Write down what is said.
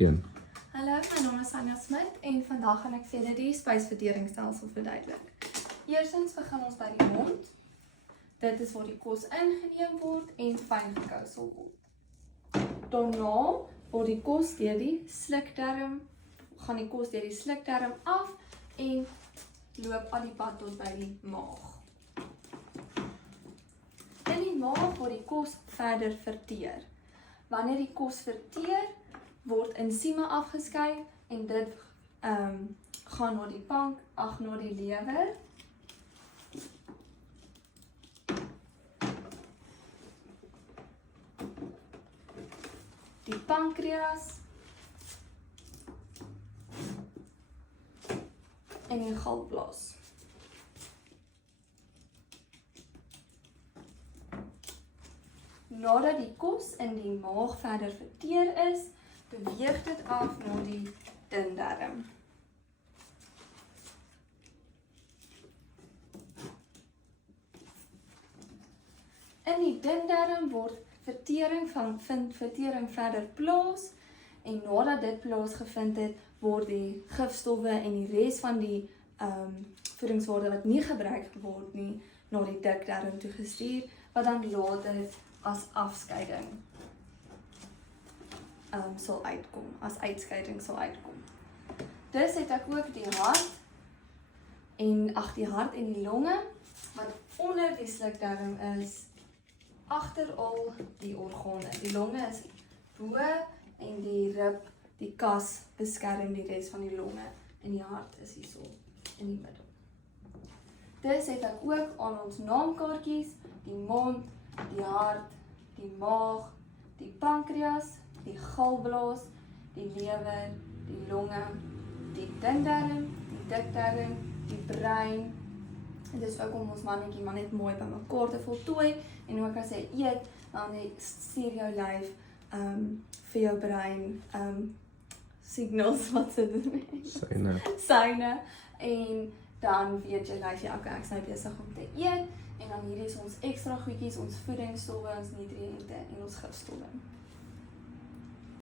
1. Hallo, my naam is Anja Smit en vandag gaan ek vir julle die spysverteringsstelsel verduidelik. Eerstens begin ons by die mond. Dit is waar die kos ingeneem word en fyn gekousel word. Daarna word die kos deur die slukdarm, gaan die kos deur die slukdarm af en loop al die pad tot by die maag. In die maag word die kos verder verteer. Wanneer die kos verteer, word ensieme afgeskei en dit gaan na die na die lewer. Die pankreas en die galblaas. Nadat die kos in die maag verder verteer is, beweeg dit af na die dundarm. In die dundarm word vind vertering verder plaas en nadat dit plaasgevind het, word die gifstowwe en die res van die voedingswaarde wat nie gebruik word nie, na die dikdarm toe gestuur, wat dan later as afskeiding sal uitkom, as uitskeiding sal uitkom. Dus het ek ook die hart en die longe, wat onder die slukdarm is, agter al die organe. Die longe is bo en die rib, die kas, beskerm die res van die longe en die hart is hier so in die middel. Dus het ek ook aan ons naamkaartjies die mond, die hart, die maag, die pankreas, die galblaas, die lewer, die longe, die dundarm, die dikdarm, die brein. En dis ook om ons mannetjie maar net mooi by mekaar te voltooi en ook as hy eet, dan stuur jou lyf vir jou brein signals wat sit dit syne en dan weet jy lyf jy ek is nou besig om te eet en dan hierdie is ons ekstra goedjies, ons voedingsstowwe, ons nutriënte en ons gifstowwe.